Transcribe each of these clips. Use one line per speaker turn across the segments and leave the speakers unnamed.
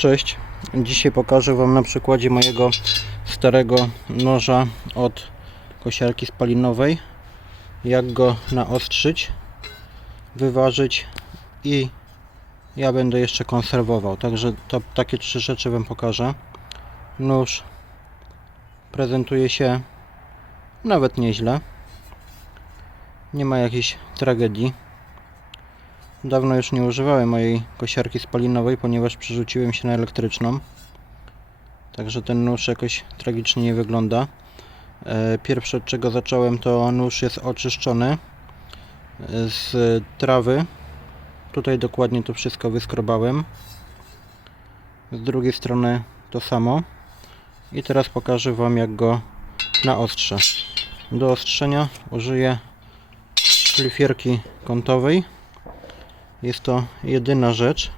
Cześć, dzisiaj pokażę Wam na przykładzie mojego starego noża od kosiarki spalinowej jak go naostrzyć, wyważyć i ja będę jeszcze konserwował, także to takie trzy rzeczy Wam pokażę. Nóż prezentuje się nawet nieźle, nie ma jakiejś tragedii. Dawno już nie używałem mojej kosiarki spalinowej, ponieważ przerzuciłem się na elektryczną. Także ten nóż jakoś tragicznie nie wygląda. E, Pierwsze od czego zacząłem to nóż jest oczyszczony e, z trawy. Tutaj dokładnie to wszystko wyskrobałem. Z drugiej strony to samo. I teraz pokażę Wam jak go naostrzę. Do ostrzenia użyję szlifierki kątowej. Jest to jedyna rzecz,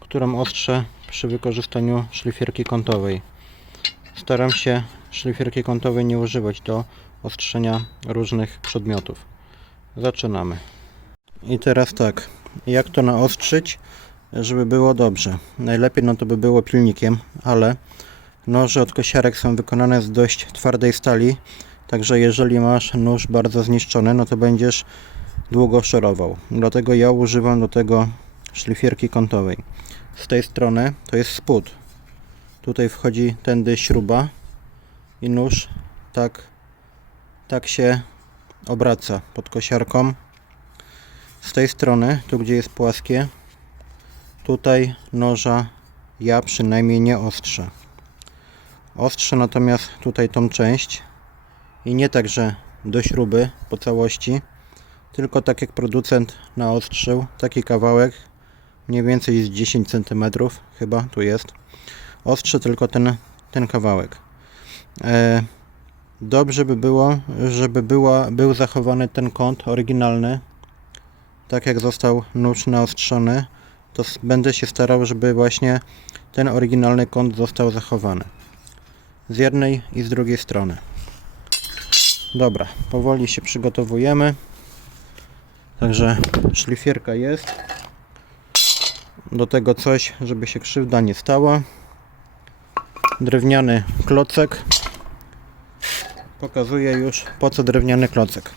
którą ostrzę przy wykorzystaniu szlifierki kątowej. Staram się szlifierki kątowej nie używać do ostrzenia różnych przedmiotów. Zaczynamy. I teraz tak, jak to naostrzyć, żeby było dobrze. Najlepiej no to by było pilnikiem, ale noże od kosiarek są wykonane z dość twardej stali, także jeżeli masz nóż bardzo zniszczony, no to będziesz długo szorował. Dlatego ja używam do tego szlifierki kątowej. Z tej strony to jest spód. Tutaj wchodzi tędy śruba i nóż tak, tak się obraca pod kosiarką. Z tej strony, tu gdzie jest płaskie, tutaj noża ja przynajmniej nie ostrzę. Ostrzę natomiast tutaj tą część i nie tak, że do śruby po całości, tylko tak jak producent naostrzył, taki kawałek, mniej więcej z 10 cm chyba tu jest. Ostrzę tylko ten, ten kawałek. E, dobrze by było, żeby była, był zachowany ten kąt oryginalny, tak jak został nóż naostrzony, to będę się starał, żeby właśnie ten oryginalny kąt został zachowany. Z jednej i z drugiej strony. Dobra, powoli się przygotowujemy. Także szlifierka jest. Do tego coś, żeby się krzywda nie stała. Drewniany klocek. Pokazuję już po co drewniany klocek.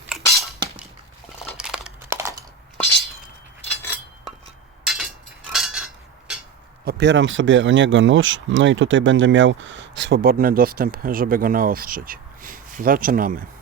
Opieram sobie o niego nóż, no i tutaj będę miał swobodny dostęp, żeby go naostrzyć. Zaczynamy.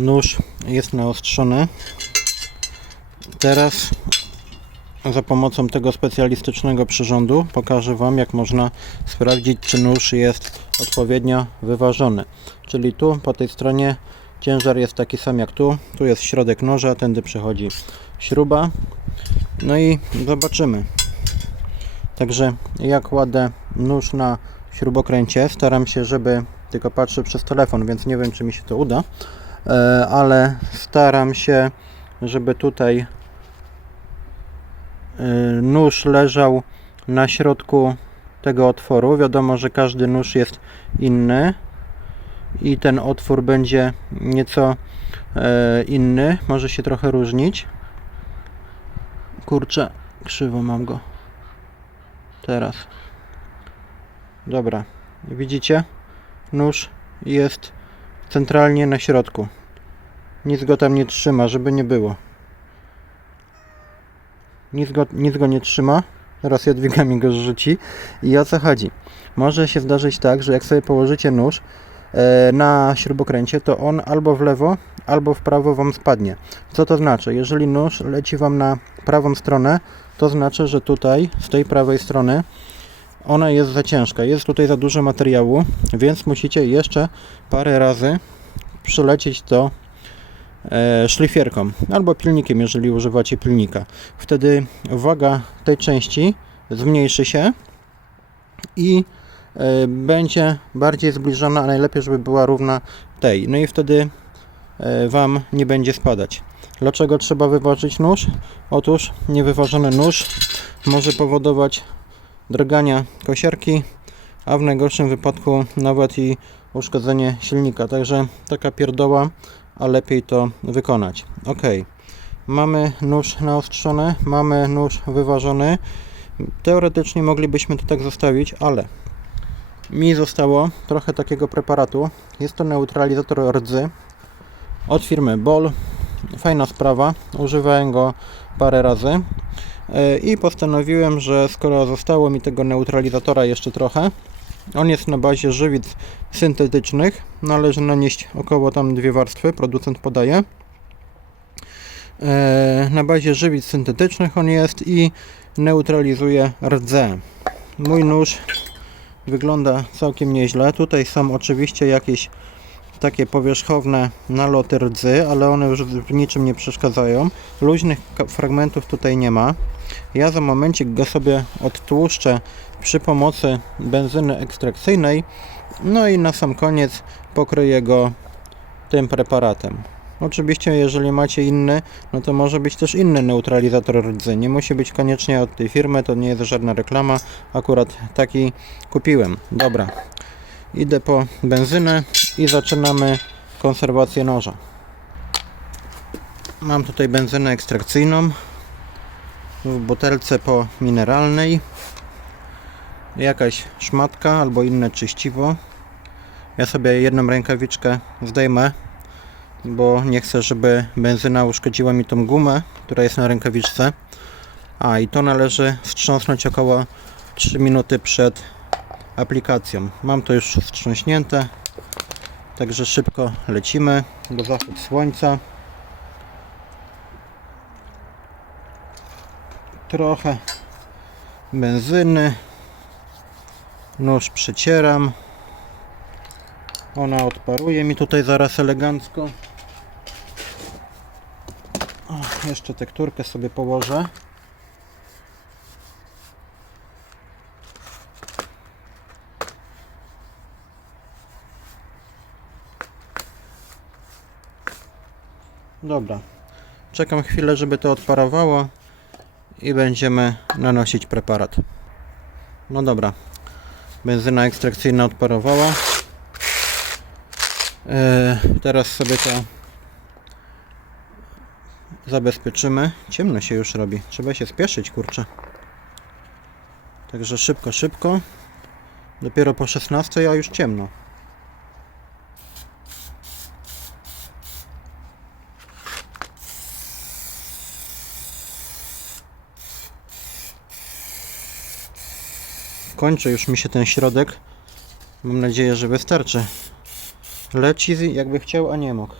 Nóż jest naostrzony. Teraz za pomocą tego specjalistycznego przyrządu pokażę Wam jak można sprawdzić czy nóż jest odpowiednio wyważony. Czyli tu po tej stronie ciężar jest taki sam jak tu. Tu jest środek noża, tędy przechodzi śruba. No i zobaczymy. Także ja kładę nóż na śrubokręcie, staram się, żeby tylko patrzę przez telefon, więc nie wiem czy mi się to uda, ale staram się, żeby tutaj e, nóż leżał na środku tego otworu. Wiadomo, że każdy nóż jest inny i ten otwór będzie nieco e, inny, może się trochę różnić. Kurczę, krzywo mam go. Teraz. Dobra, widzicie? Nóż jest centralnie na środku. Nic go tam nie trzyma, żeby nie było. Nic go, nic go nie trzyma. Teraz Jadwiga mi go zrzuci. I o co chodzi? Może się zdarzyć tak, że jak sobie położycie nóż e, na śrubokręcie, to on albo w lewo, albo w prawo Wam spadnie. Co to znaczy? Jeżeli nóż leci Wam na prawą stronę, to znaczy, że tutaj, z tej prawej strony, ona jest za ciężka. Jest tutaj za dużo materiału, więc musicie jeszcze parę razy przylecieć to e, szlifierką albo pilnikiem, jeżeli używacie pilnika. Wtedy waga tej części zmniejszy się i e, będzie bardziej zbliżona, a najlepiej, żeby była równa tej. No i wtedy e, Wam nie będzie spadać. Dlaczego trzeba wyważyć nóż? Otóż niewyważony nóż może powodować drgania kosiarki, a w najgorszym wypadku nawet i uszkodzenie silnika. Także taka pierdoła, a lepiej to wykonać. Ok, mamy nóż naostrzony, mamy nóż wyważony. Teoretycznie moglibyśmy to tak zostawić, ale mi zostało trochę takiego preparatu. Jest to neutralizator rdzy od firmy Bol. Fajna sprawa, używałem go parę razy i postanowiłem, że skoro zostało mi tego neutralizatora jeszcze trochę, on jest na bazie żywic syntetycznych, należy nanieść około tam dwie warstwy, producent podaje. E, Na bazie żywic syntetycznych on jest i neutralizuje rdze. Mój nóż wygląda całkiem nieźle. Tutaj są oczywiście jakieś takie powierzchowne naloty rdzy, ale one już w niczym nie przeszkadzają. Luźnych fragmentów tutaj nie ma. Ja za momencik go sobie odtłuszczę przy pomocy benzyny ekstrakcyjnej. No i na sam koniec pokryję go tym preparatem. Oczywiście, jeżeli macie inny, no to może być też inny neutralizator rdzy. Nie musi być koniecznie od tej firmy, to nie jest żadna reklama. Akurat taki kupiłem. Dobra, idę po benzynę i zaczynamy konserwację noża. Mam tutaj benzynę ekstrakcyjną w butelce po mineralnej. Jakaś szmatka albo inne czyściwo. Ja sobie jedną rękawiczkę zdejmę bo nie chcę, żeby benzyna uszkodziła mi tą gumę, która jest na rękawiczce. A i to należy wstrząsnąć około 3 minuty przed aplikacją. Mam to już wstrząśnięte także szybko lecimy do zachód słońca trochę benzyny. Nóż przecieram. Ona odparuje mi tutaj zaraz elegancko. O, jeszcze tekturkę sobie położę. Dobra. Czekam chwilę żeby to odparowało i będziemy nanosić preparat. No dobra, benzyna ekstrakcyjna odparowała. E, teraz sobie to zabezpieczymy. Ciemno się już robi, trzeba się spieszyć, kurczę. Także szybko, szybko. Dopiero po 16, a już ciemno. Kończy już mi się ten środek. Mam nadzieję, że wystarczy. Leci jakby chciał, a nie mógł.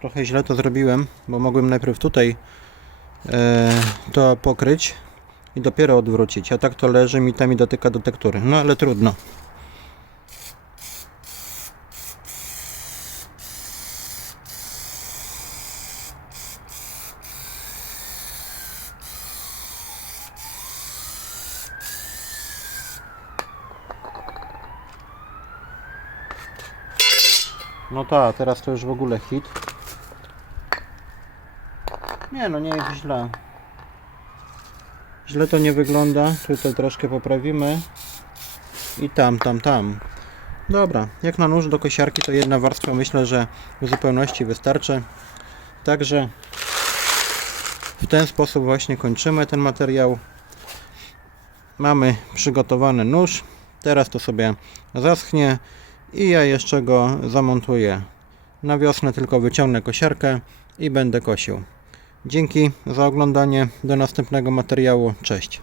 Trochę źle to zrobiłem, bo mogłem najpierw tutaj e, to pokryć i dopiero odwrócić, a tak to leży mi tam i dotyka do tektury. No ale trudno. No tak, teraz to już w ogóle hit. Nie no, nie jest źle. Źle to nie wygląda. Tutaj troszkę poprawimy. I tam, tam, tam. Dobra, jak na nóż do kosiarki to jedna warstwa myślę, że w zupełności wystarczy. Także w ten sposób właśnie kończymy ten materiał. Mamy przygotowany nóż. Teraz to sobie zaschnie i ja jeszcze go zamontuję. Na wiosnę tylko wyciągnę kosiarkę i będę kosił. Dzięki za oglądanie. Do następnego materiału. Cześć.